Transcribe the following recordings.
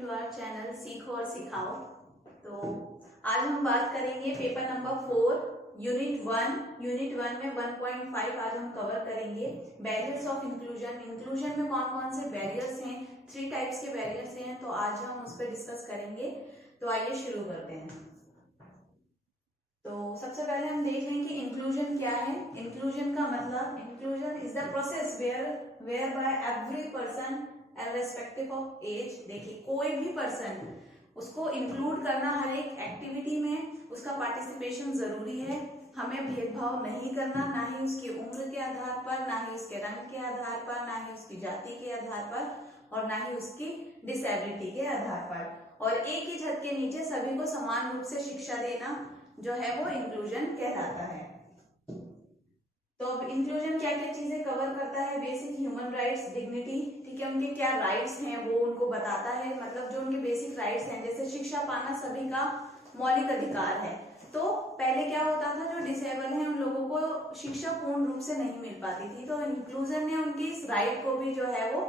To our channel सीखो और सिखाओ। तो आज हम बात करेंगे पेपर नंबर 4 यूनिट वन में 1.5 आज हम कवर करेंगे बैरियर्स ऑफ इंक्लूजन। इंक्लूजन में कौन कौन से बैरियर्स हैं, 3 टाइप्स के बैरियर्स हैं, तो आज हम उस पर डिस्कस करेंगे। तो आइए शुरू करते हैं। तो सबसे पहले हम देख लें कि इंक्लूजन क्या है। इंक्लूजन का मतलब, inclusion is the process whereby every person irrespective of age. देखिए, कोई भी पर्सन, उसको इंक्लूड करना हर एक एक्टिविटी में, उसका पार्टिसिपेशन जरूरी है। हमें भेदभाव नहीं करना, ना ही उसकी उम्र के आधार पर, ना ही उसके रंग के आधार पर, ना ही उसकी जाति के आधार पर, और ना ही उसकी डिसेबिलिटी के आधार पर। और एक ही छत के नीचे सभी को समान रूप से शिक्षा देना जो है वो इंक्लूजन कहलाता है। तो अब इंक्लूजन क्या क्या चीजें कवर करता है? बेसिक ह्यूमन राइट्स, डिग्निटी, ठीक है, उनके क्या राइट्स हैं वो उनको बताता है। मतलब जो उनके बेसिक राइट्स हैं, जैसे शिक्षा पाना सभी का मौलिक अधिकार है। तो पहले क्या होता था, जो डिसेबल है उन लोगों को शिक्षा पूर्ण रूप से नहीं मिल पाती थी, तो इंक्लूजन ने उनकी इस राइट को भी जो है वो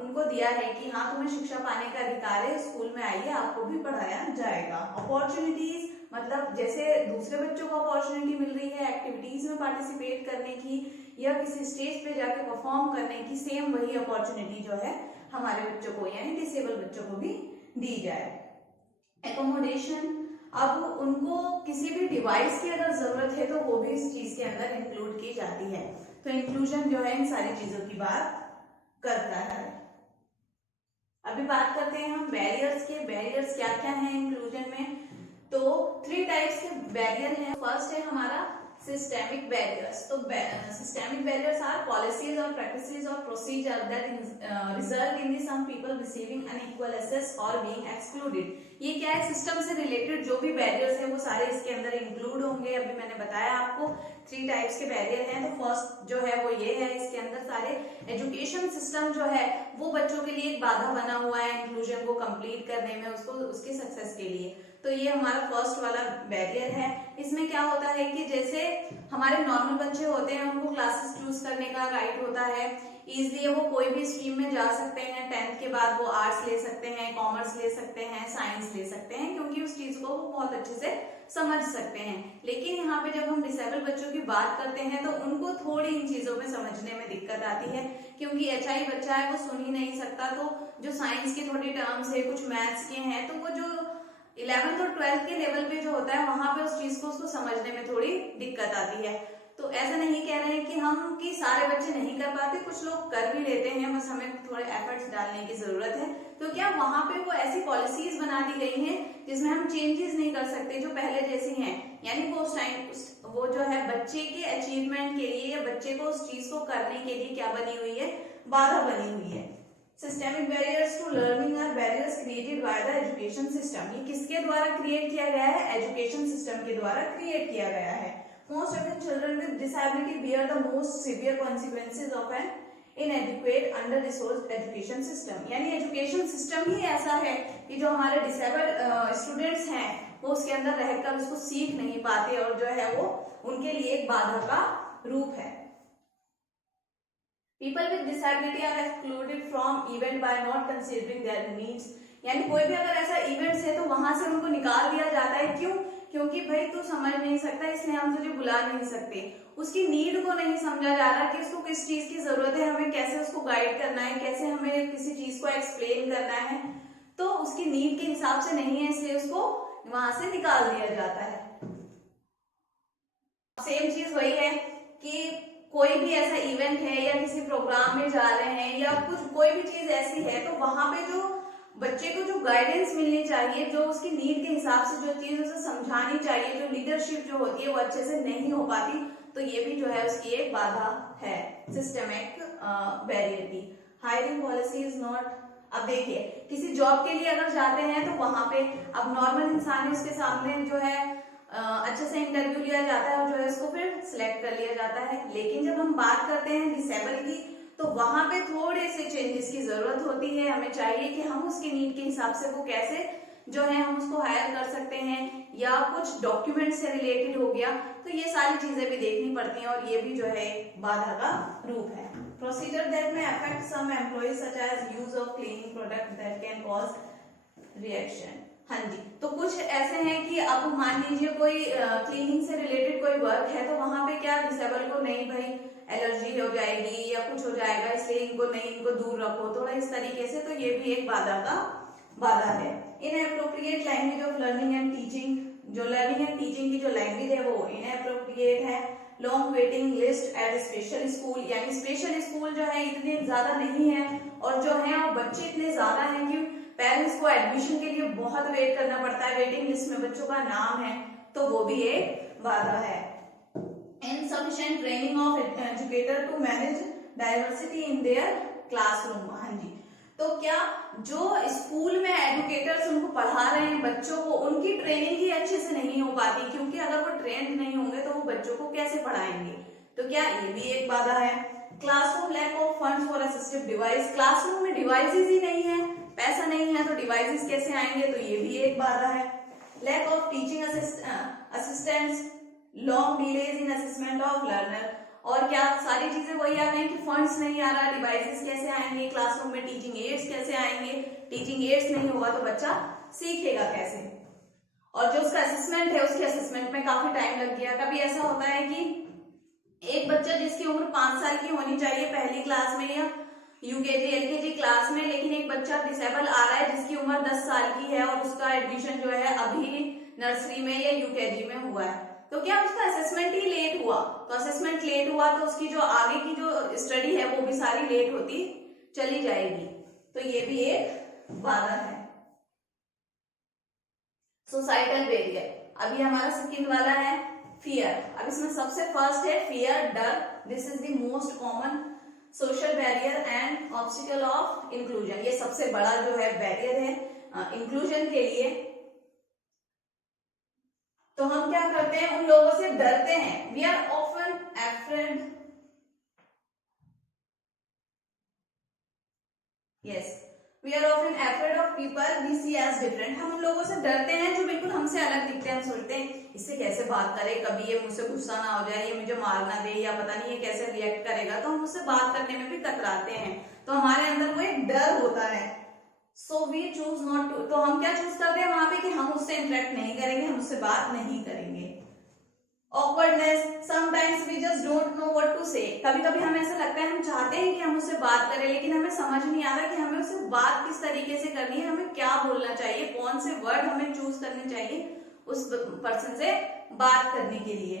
उनको दिया है कि हाँ, तुम्हें शिक्षा पाने का अधिकार है, स्कूल में आइए, आपको भी पढ़ाया जाएगा। अपॉर्चुनिटीज, मतलब जैसे दूसरे बच्चों को अपॉर्चुनिटी मिल रही है एक्टिविटीज में पार्टिसिपेट करने की या किसी स्टेज पे जाके परफॉर्म करने की, सेम वही अपॉर्चुनिटी जो है हमारे बच्चों को यानी डिसेबल बच्चों को भी दी जाए। एकोमोडेशन, अब उनको किसी भी डिवाइस की अगर जरूरत है तो वो भी इस चीज के अंदर इंक्लूड की जाती है। तो इंक्लूजन जो है इन सारी चीजों की बात करता है। अभी बात करते हैं हम बैरियर्स के। बैरियर्स क्या क्या हैं इंक्लूजन में? तो 3 टाइप्स के बैरियर हैं। फर्स्ट है हमारा सिस्टेमिक बैरियर्स। तो सिस्टेमिक बैरियर्स आर पॉलिसीज और प्रैक्टिसेस और procedure that result in some people receiving unequal access और बीइंग एक्सक्लूडेड। ये क्या है? सिस्टम से रिलेटेड जो भी बैरियर्स है वो सारे इसके अंदर इंक्लूड होंगे। अभी मैंने बताया आपको 3 टाइप्स के बैरियर हैं। तो फर्स्ट जो है वो ये है, इसके अंदर सारे एजुकेशन सिस्टम जो है वो बच्चों के लिए एक बाधा बना हुआ है इंक्लूजन को कंप्लीट करने में, उसको उसकी सक्सेस के लिए। तो ये हमारा फर्स्ट वाला बैरियर है। इसमें क्या होता है कि जैसे हमारे नॉर्मल बच्चे होते हैं, उनको क्लासेस चूज करने का राइट होता है, इजली वो कोई भी स्ट्रीम में जा सकते हैं। 10th के बाद वो आर्ट्स ले सकते हैं, कॉमर्स ले सकते हैं, साइंस ले सकते हैं, क्योंकि उस चीज को वो बहुत अच्छे से समझ सकते हैं। लेकिन यहाँ पे जब हम डिसेबल बच्चों की बात करते हैं तो उनको थोड़ी इन चीजों में समझने में दिक्कत आती है, क्योंकि HI बच्चा है, वो सुन ही नहीं सकता। तो जो साइंस के थोड़े टर्म्स है, कुछ मैथ्स के हैं, तो वो जो 11th और 12th के लेवल पे जो होता है वहां पे उस चीज को उसको समझने में थोड़ी दिक्कत आती है। तो ऐसा नहीं कह रहे हैं कि हम कि सारे बच्चे नहीं कर पाते, कुछ लोग कर भी लेते हैं, बस हमें थोड़े एफर्ट्स डालने की जरूरत है। तो क्या वहां पे वो ऐसी पॉलिसीज बना दी गई हैं जिसमें हम चेंजेस नहीं कर सकते, जो पहले जैसी हैं, यानी वो उस टाइम वो जो है बच्चे के अचीवमेंट के लिए या बच्चे को उस चीज को करने के लिए क्या बनी हुई है? बाधा बनी हुई है। Systemic barriers to learning are barriers created by the education system. ये किसके द्वारा क्रिएट किया गया है? एजुकेशन सिस्टम के द्वारा क्रिएट किया गया है। Most of the children with disability bear the most severe consequences of an inadequate under-resourced education system। यानी एजुकेशन सिस्टम ही ऐसा है कि जो हमारे डिसेबल स्टूडेंट्स हैं वो उसके अंदर रहकर उसको सीख नहीं पाते और जो है वो उनके लिए एक बाधा का रूप है। People with disability are excluded from event by not considering their needs। यानी कोई भी अगर ऐसा इवेंट्स है तो वहां से उनको निकाल दिया जाता है। क्यों? क्योंकि भाई तू समझ नहीं सकता, इसलिए हम तुझे बुला नहीं सकते। उसकी नीड को नहीं समझा जा रहा कि उसको किस चीज की जरूरत है, हमें कैसे उसको गाइड करना है, कैसे हमें किसी चीज को एक्सप्लेन करना है। तो उसकी नीड के हिसाब से नहीं है, इसलिए उसको वहां से निकाल दिया जाता है। सेम चीज वही है कि कोई भी ऐसा इवेंट है या किसी प्रोग्राम में जा रहे हैं या कुछ कोई भी चीज ऐसी है, तो वहां पे जो बच्चे को जो गाइडेंस मिलनी चाहिए, जो उसकी नीड के हिसाब से जो चीज उसे समझानी चाहिए, जो लीडरशिप जो होती है वो अच्छे से नहीं हो पाती। तो ये भी जो है उसकी एक बाधा है सिस्टमिक बैरियर की। Hiring policy is not. अब देखिए, किसी जॉब के लिए अगर जाते हैं तो वहां पे अब नॉर्मल इंसान है, उसके सामने जो है अच्छे से इंटरव्यू लिया जाता है और जो है उसको फिर सिलेक्ट कर लिया जाता है। लेकिन जब हम बात करते हैं डिसेबल की, तो वहां पे थोड़े से चेंजेस की जरूरत होती है। हमें चाहिए कि हम उसकी नीड के हिसाब से वो कैसे जो है हम उसको हायर कर सकते हैं, या कुछ डॉक्यूमेंट से रिलेटेड हो गया, तो ये सारी चीजें भी देखनी पड़ती हैं और ये भी जो है बाधा का रूप है। Procedure that may affect some employees such as use of cleaning product that can cause reaction. हाँ जी, तो कुछ ऐसे हैं कि अब मान लीजिए कोई क्लीनिंग से रिलेटेड कोई वर्क है, तो वहां पे क्या डिसेबल को नहीं भाई एलर्जी हो जाएगी या कुछ हो जाएगा, इसलिए इनको नहीं, इनको दूर रखो थोड़ा इस तरीके से, तो ये भी एक बाधा है। Inappropriate language of learning and teaching, जो लर्निंग एंड टीचिंग की जो लैंग्वेज है वो इनएप्रोप्रिएट है। Long waiting list at special school, यानी स्पेशल स्कूल जो है इतने ज्यादा नहीं है, और जो है वो बच्चे इतने ज्यादा हैं कि पेरेंट्स को एडमिशन के लिए बहुत वेट करना पड़ता है, वेटिंग लिस्ट में बच्चों का नाम है, तो वो भी एक बाधा है। Insufficient training of educator to manage diversity in their classroom. हाँ जी, तो क्या जो स्कूल में एजुकेटर्स उनको पढ़ा रहे हैं बच्चों को, उनकी ट्रेनिंग ही अच्छे से नहीं हो पाती, क्योंकि अगर वो ट्रेंड नहीं होंगे तो वो बच्चों को कैसे पढ़ाएंगे, तो क्या ये भी एक बाधा है। Classroom lack of funds for assistive device, classroom में डिवाइसेस ही नहीं है, पैसा नहीं है, तो डिवाइसेस कैसे आएंगे, तो ये भी एक बाधा है। Lack of teaching assistants, long delays in assessment of learner, और क्या सारी चीजें वही आ रही हैं कि फंड्स नहीं आ रहा, डिवाइसेस कैसे आएंगे, क्लासरूम में टीचिंग एड्स कैसे आएंगे, टीचिंग एड्स नहीं होगा तो बच्चा सीखेगा कैसे, और जो उसका असेसमेंट है उसके असेसमेंट में काफी टाइम लग गया। कभी ऐसा होता है कि एक बच्चा जिसकी उम्र 5 साल की होनी चाहिए पहली क्लास में या यूकेजी एलकेजी क्लास में, लेकिन एक बच्चा डिसेबल आ रहा है जिसकी उम्र 10 साल की है और उसका एडमिशन जो है अभी नर्सरी में या यूकेजी में हुआ है, तो क्या उसका असेसमेंट ही लेट हुआ, तो असेसमेंट लेट हुआ तो उसकी जो आगे की जो स्टडी है वो भी सारी लेट होती चली जाएगी, तो ये भी एक बाधा है। सोसाइटल बैरियर, अभी हमारा सेकंड वाला है फियर। अब इसमें सबसे फर्स्ट है फियर, डर, this is the most common social barrier and obstacle of inclusion, ये सबसे बड़ा जो है बैरियर है इंक्लूजन के लिए। तो हम क्या करते हैं, उन लोगों से डरते हैं। We are often afraid, yes, we are often afraid of people we see as different, हम उन लोगों से डरते हैं जो बिल्कुल हमसे अलग दिखते हैं। हम सोचते हैं इससे कैसे बात करे, कभी ये मुझसे गुस्सा ना हो जाए, ये मुझे मार ना दे, या पता नहीं ये कैसे रिएक्ट करेगा, तो हम उससे बात करने में भी कतराते हैं, तो हमारे अंदर वो एक डर होता है। So we choose not to, तो हम क्या चूज करते हैं वहां पे कि हम उससे इंटरेक्ट नहीं करेंगे, हम उससे बात नहीं करेंगे। Awkwardness, sometimes we just don't know what to say, कभी कभी हमें ऐसा लगता है हम चाहते हैं कि हम उससे बात करें, लेकिन हमें समझ नहीं आ रहा कि हमें उससे बात किस तरीके से करनी है, हमें क्या बोलना चाहिए, कौन से वर्ड हमें चूज करने चाहिए उस पर्सन से बात करने के लिए।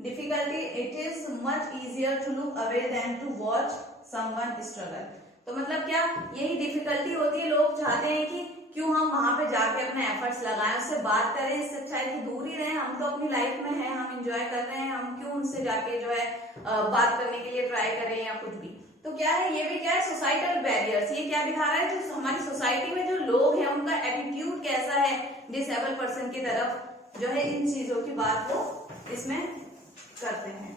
Difficulty, it is much easier to look away than to watch someone struggle, तो मतलब क्या यही डिफिकल्टी होती है, लोग चाहते हैं कि क्यों हम वहां पे जाके अपने एफर्ट्स लगाएं, उससे बात करें, इससे अच्छा है कि दूर ही रहें, हम तो अपनी लाइफ में हैं, हम एंजॉय कर रहे हैं, हम क्यों उनसे जाके जो है बात करने के लिए ट्राई करें या कुछ भी। तो क्या है, ये भी क्या है, सोसाइटल बैरियर्स, ये क्या दिखा रहा है, जो हमारी सोसाइटी में जो लोग हैं उनका एटीट्यूड कैसा है डिसेबल पर्सन की तरफ, जो है इन चीजों की बात वो इसमें करते हैं।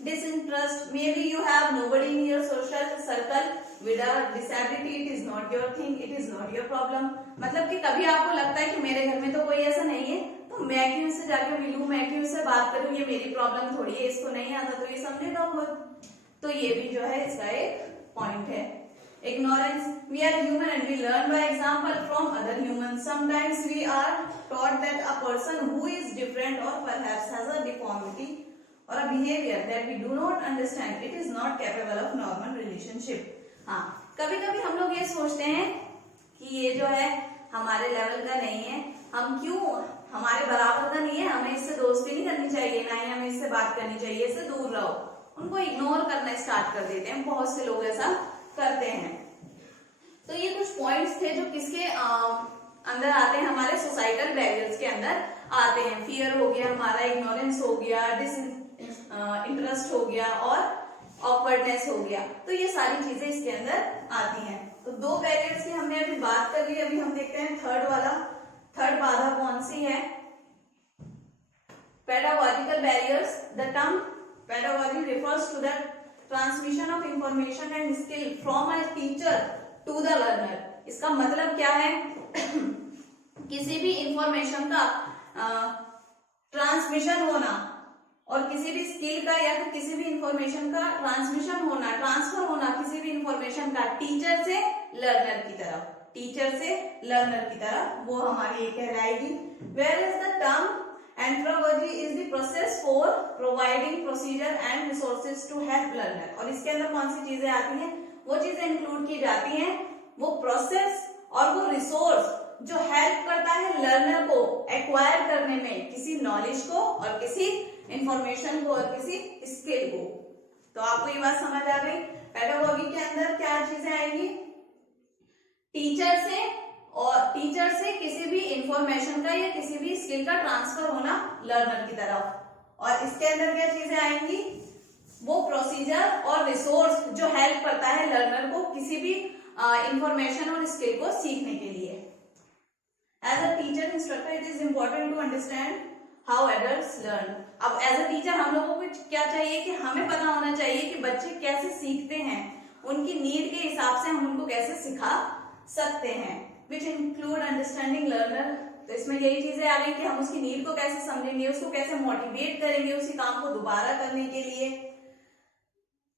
Disinterest, maybe you have nobody in your social circle with a disability, it is not your thing, it is not your problem, मतलब कि कभी आपको लगता है कि मेरे घर में तो कोई ऐसा नहीं है, तो मैं क्यों इससे जाके मिलूं, मैं क्यों इससे बात करूं, ये मेरी प्रॉब्लम थोड़ी है, इसको नहीं आता तो ये समझेगा खुद, तो ये भी जो है इसका एक पॉइंट है। Ignorance, we are human and we learn by example from other humans. Sometimes we are taught that a person who is different or perhaps has a deformity or a behavior that we do not understand, it is not capable of normal relationship. हाँ, कभी कभी हम लोग ये सोचते हैं कि ये जो है हमारे लेवल का नहीं है, हम क्यों, हमारे बराबर का नहीं है, हमें इससे दोस्ती नहीं करनी चाहिए, ना ही हमें इससे बात करनी चाहिए, इससे दूर रहो, उनको इग्नोर करना स्टार्ट कर देते हैं, बहुत से लोग ऐसा करते हैं। तो ये कुछ पॉइंट्स थे जो किसके अंदर आते हैं, हमारे सोसाइटल बैरियर्स के अंदर आते हैं। फियर हो गया हमारा, इग्नोरेंस हो गया, इंटरेस्ट हो गया और ऑकवर्डनेस हो गया, तो ये सारी चीजें इसके अंदर आती हैं। तो दो बैरियर्स की हमने अभी बात कर ली, अभी हम देखते हैं थर्ड वाला, थर्ड बाधा कौन सी है, pedagogical barriers. The term pedagogy refers to the transmission of information and skill from a teacher to the learner. इसका मतलब क्या है, किसी भी इंफॉर्मेशन का ट्रांसमिशन होना, और किसी भी स्किल का या फिर किसी भी इंफॉर्मेशन का ट्रांसमिशन होना, ट्रांसफर होना किसी भी इंफॉर्मेशन का टीचर से लर्नर की तरफ, टीचर से लर्नर की तरफ, वो हमारी ये कहलाएगी। Where is the term anthology is the process for providing procedure and resources to help learner. और इसके अंदर कौन सी चीजें आती हैं, वो चीजें इंक्लूड की जाती हैं, वो प्रोसेस और वो रिसोर्स जो हेल्प करता है लर्नर को एक्वायर करने में किसी नॉलेज को और किसी इंफॉर्मेशन को और किसी स्किल को। तो आपको ये बात समझ आ गई। पेडागोगी के अंदर क्या चीजें आएंगी, टीचर से, और टीचर से किसी भी इंफॉर्मेशन का या किसी भी स्किल का ट्रांसफर होना लर्नर की तरफ। और इसके अंदर क्या चीजें आएंगी, वो प्रोसीजर और रिसोर्स जो हेल्प करता है लर्नर को किसी भी इंफॉर्मेशन और स्किल को सीखने के लिए। As a teacher instructor it is important to understand how adults learn. अब एज अ टीचर हम लोगों को क्या चाहिए कि हमें पता होना चाहिए कि बच्चे कैसे सीखते हैं, उनकी नीड के हिसाब से हम उनको कैसे सिखा सकते हैं, विच इंक्लूड अंडरस्टैंडिंग लर्नर। तो इसमें यही चीजें आ गई कि हम उसकी नीड को कैसे समझेंगे, उसको कैसे मोटिवेट करेंगे उसी काम को दोबारा करने के लिए।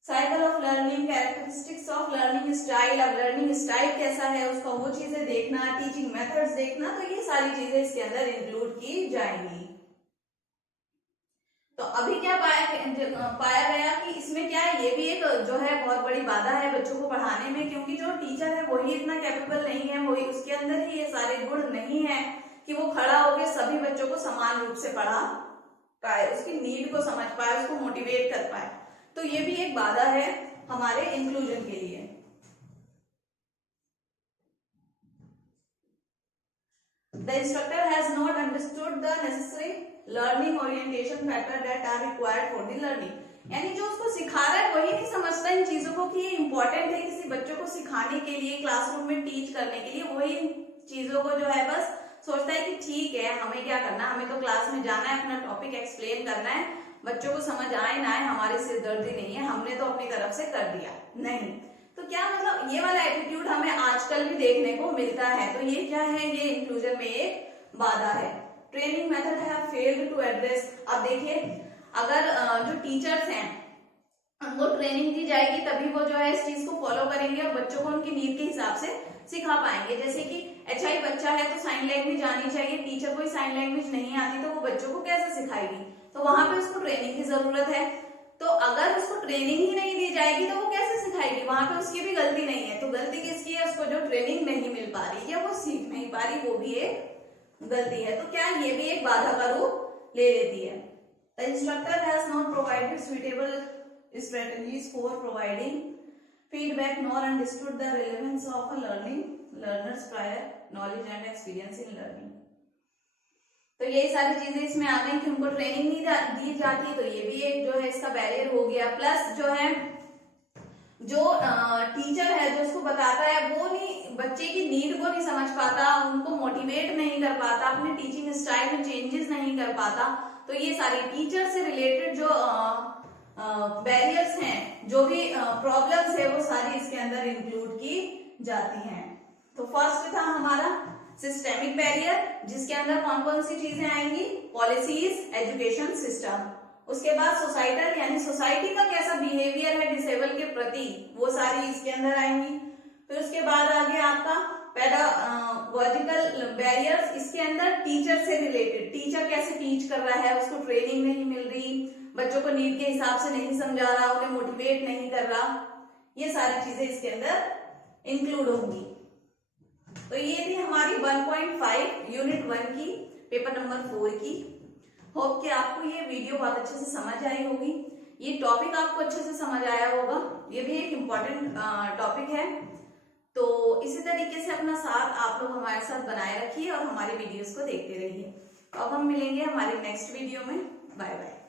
Cycle of learning, characteristics of learning style, अब लर्निंग स्टाइल कैसा है उसका वो चीजें देखना, टीचिंग मेथड्स देखना, तो ये सारी चीजें इसके अंदर इंक्लूड की जाएंगी। तो अभी क्या पाया गया कि इसमें क्या है, ये भी एक जो है बहुत बड़ी बाधा है बच्चों को पढ़ाने में, क्योंकि जो टीचर है वही इतना कैपेबल नहीं है, वही उसके अंदर ही ये सारे गुण नहीं है कि वो खड़ा होकर सभी बच्चों को समान रूप से पढ़ा पाए, उसकी नीड को समझ पाए, उसको मोटिवेट कर पाए। तो ये भी एक बाधा है हमारे इंक्लूजन के लिए। The instructor has not understood the necessary learning orientation factor that are required for the learning। यानी जो उसको सिखा रहा है वही नहीं समझता इन चीजों को कि ये इंपॉर्टेंट है किसी बच्चों को सिखाने के लिए, क्लासरूम में टीच करने के लिए, वही इन चीजों को जो है बस सोचता है कि ठीक है हमें क्या करना, हमें तो क्लास में जाना है, अपना टॉपिक एक्सप्लेन करना है, बच्चों को समझ आए ना आए हमारी सिरदर्दी नहीं है, हमने तो अपनी तरफ से कर दिया। नहीं, तो क्या मतलब ये वाला एटीट्यूड हमें आजकल भी देखने को मिलता है। तो ये क्या है, ये इंक्लूजन में एक बाधा है। Training method have failed to address. अब देखिए अगर जो टीचर्स हैं उनको ट्रेनिंग दी जाएगी तभी वो जो है इस चीज को फॉलो करेंगे और बच्चों को उनकी नीड के हिसाब से सिखा पाएंगे। जैसे कि HI बच्चा है तो साइन लैंग्वेज आनी चाहिए, टीचर को साइन लैंग्वेज नहीं आती तो वो बच्चों को कैसे सिखाएगी, तो वहां पे उसको ट्रेनिंग की जरूरत है। तो अगर उसको ट्रेनिंग ही नहीं दी जाएगी तो वो कैसे सिखाएगी, वहां पे उसकी भी गलती नहीं है। तो गलती किसकी है, उसको जो ट्रेनिंग नहीं मिल पा रही या वो सीख नहीं पा रही, वो भी एक गलती है। तो क्या ये भी एक बाधा का रूप ले लेती है। The instructor has not provided suitable strategies for providing feedback nor understood the relevance of a learner's prior knowledge and experience in learning। तो ये सारी चीजें इसमें आ गई कि उनको ट्रेनिंग नहीं दी जाती, तो ये भी एक जो है इसका बैरियर हो गया। प्लस जो है जो टीचर है जो उसको बताता है वो नहीं, बच्चे की नीड को नहीं समझ पाता, उनको मोटिवेट नहीं कर पाता, अपने टीचिंग स्टाइल में चेंजेस नहीं कर पाता। तो ये सारी टीचर से रिलेटेड जो बैरियर्स हैं, जो भी प्रॉब्लम्स है, वो सारी इसके अंदर इंक्लूड की जाती हैं। तो फर्स्ट था हमारा सिस्टेमिक बैरियर, जिसके अंदर कौन कौन सी चीजें आएंगी, पॉलिसीज, एजुकेशन सिस्टम। उसके बाद सोसाइटल यानी सोसाइटी का कैसा बिहेवियर है डिसेबल के प्रति, वो सारी इसके अंदर आएंगी। फिर उसके बाद आ गया आपका पेडागोजिकल बैरियर्स, इसके अंदर टीचर से रिलेटेड, टीचर कैसे टीच कर रहा है, उसको ट्रेनिंग नहीं मिल रही, बच्चों को नीड के हिसाब से नहीं समझा रहा, उन्हें मोटिवेट नहीं कर रहा, ये सारी चीजें इसके अंदर इंक्लूड होंगी। तो ये थी हमारी 1.5 यूनिट 1 की पेपर नंबर 4 की। होप कि आपको ये वीडियो बहुत अच्छे से समझ आई होगी, ये टॉपिक आपको अच्छे से समझ आया होगा, ये भी एक इम्पॉर्टेंट टॉपिक है। तो इसी तरीके से अपना साथ आप लोग हमारे साथ बनाए रखिए और हमारी वीडियोस को देखते रहिए। अब हम मिलेंगे हमारे नेक्स्ट वीडियो में। Bye bye.